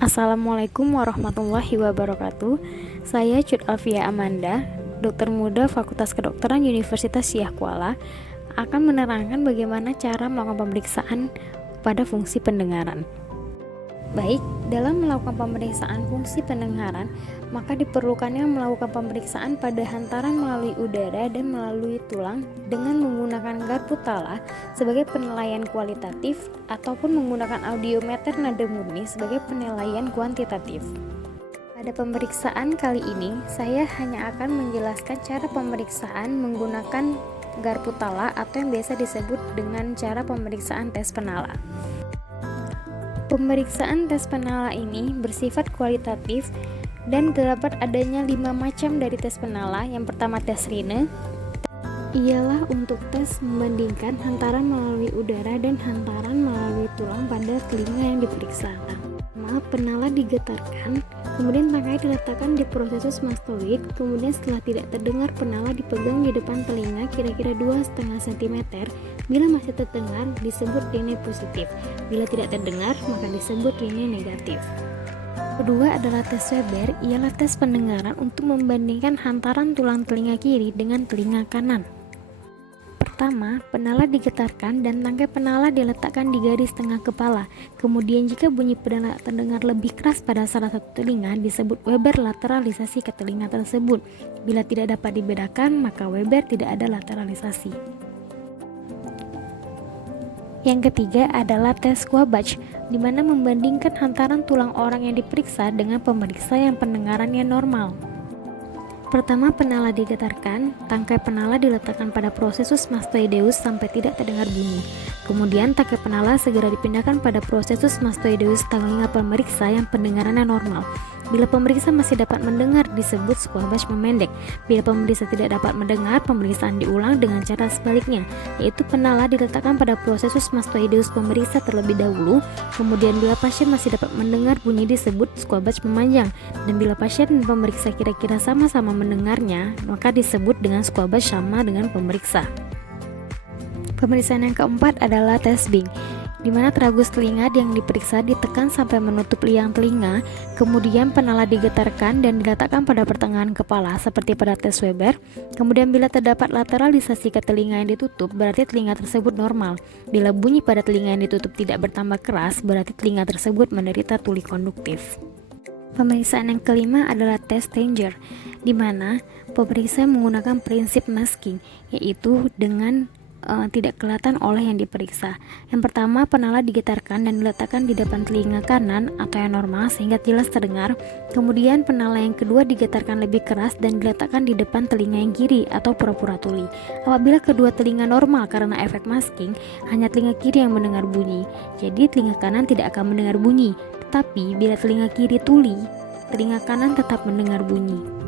Assalamualaikum warahmatullahi wabarakatuh. Saya Cut Alfia Amanda, dokter muda Fakultas Kedokteran Universitas Syiah Kuala, akan menerangkan bagaimana cara melakukan pemeriksaan pada fungsi pendengaran. Baik, dalam melakukan pemeriksaan fungsi pendengaran, maka diperlukannya melakukan pemeriksaan pada hantaran melalui udara dan melalui tulang dengan menggunakan garpu tala sebagai penilaian kualitatif ataupun menggunakan audiometer nada murni sebagai penilaian kuantitatif. Pada pemeriksaan kali ini, saya hanya akan menjelaskan cara pemeriksaan menggunakan garpu tala atau yang biasa disebut dengan cara pemeriksaan tes penala. Pemeriksaan tes penala ini bersifat kualitatif dan terdapat adanya 5 macam dari tes penala. Yang pertama, tes Rine ialah untuk tes membandingkan hantaran melalui udara dan hantaran melalui tulang pada telinga yang diperiksa. Penala digetarkan, kemudian tangkai diletakkan di prosesus mastoid, kemudian setelah tidak terdengar penala dipegang di depan telinga kira-kira 2,5 cm. Bila masih terdengar disebut rine positif, bila tidak terdengar maka disebut rine negatif. Kedua adalah tes Weber, ialah tes pendengaran untuk membandingkan hantaran tulang telinga kiri dengan telinga kanan. Pertama, penala digetarkan dan tangkai penala diletakkan di garis tengah kepala. Kemudian jika bunyi penala terdengar lebih keras pada salah satu telinga disebut Weber lateralisasi ke telinga tersebut. Bila tidak dapat dibedakan maka Weber tidak ada lateralisasi. Yang ketiga adalah tes Quabache, di mana membandingkan hantaran tulang orang yang diperiksa dengan pemeriksa yang pendengarannya normal. Pertama, penala digetarkan, tangkai penala diletakkan pada prosesus mastoideus sampai tidak terdengar bunyi. Kemudian tangkai penala segera dipindahkan pada prosesus mastoideus telinga pemeriksa yang pendengarannya normal. Bila pemeriksa masih dapat mendengar disebut Quabache memendek. Bila pemeriksa tidak dapat mendengar, pemeriksaan diulang dengan cara sebaliknya, yaitu penala diletakkan pada prosesus mastoideus pemeriksa terlebih dahulu. Kemudian bila pasien masih dapat mendengar bunyi disebut Quabache memanjang, dan bila pasien dan pemeriksa kira-kira sama-sama mendengarnya, maka disebut dengan Quabache sama dengan pemeriksa. Pemeriksaan yang keempat adalah tes Bing, di mana tragus telinga yang diperiksa ditekan sampai menutup liang telinga, kemudian penala digetarkan dan diletakkan pada pertengahan kepala seperti pada tes Weber. Kemudian bila terdapat lateralisasi ke telinga yang ditutup, berarti telinga tersebut normal. Bila bunyi pada telinga yang ditutup tidak bertambah keras, berarti telinga tersebut menderita tuli konduktif. Pemeriksaan yang kelima adalah tes Stenger, di mana pemeriksa menggunakan prinsip masking, yaitu dengan tidak kelihatan oleh yang diperiksa. Yang pertama, penala digetarkan dan diletakkan di depan telinga kanan atau yang normal sehingga jelas terdengar. Kemudian penala yang kedua digetarkan lebih keras dan diletakkan di depan telinga yang kiri atau pura-pura tuli. Apabila kedua telinga normal karena efek masking, hanya telinga kiri yang mendengar bunyi. Jadi telinga kanan tidak akan mendengar bunyi. Tetapi bila telinga kiri tuli, telinga kanan tetap mendengar bunyi.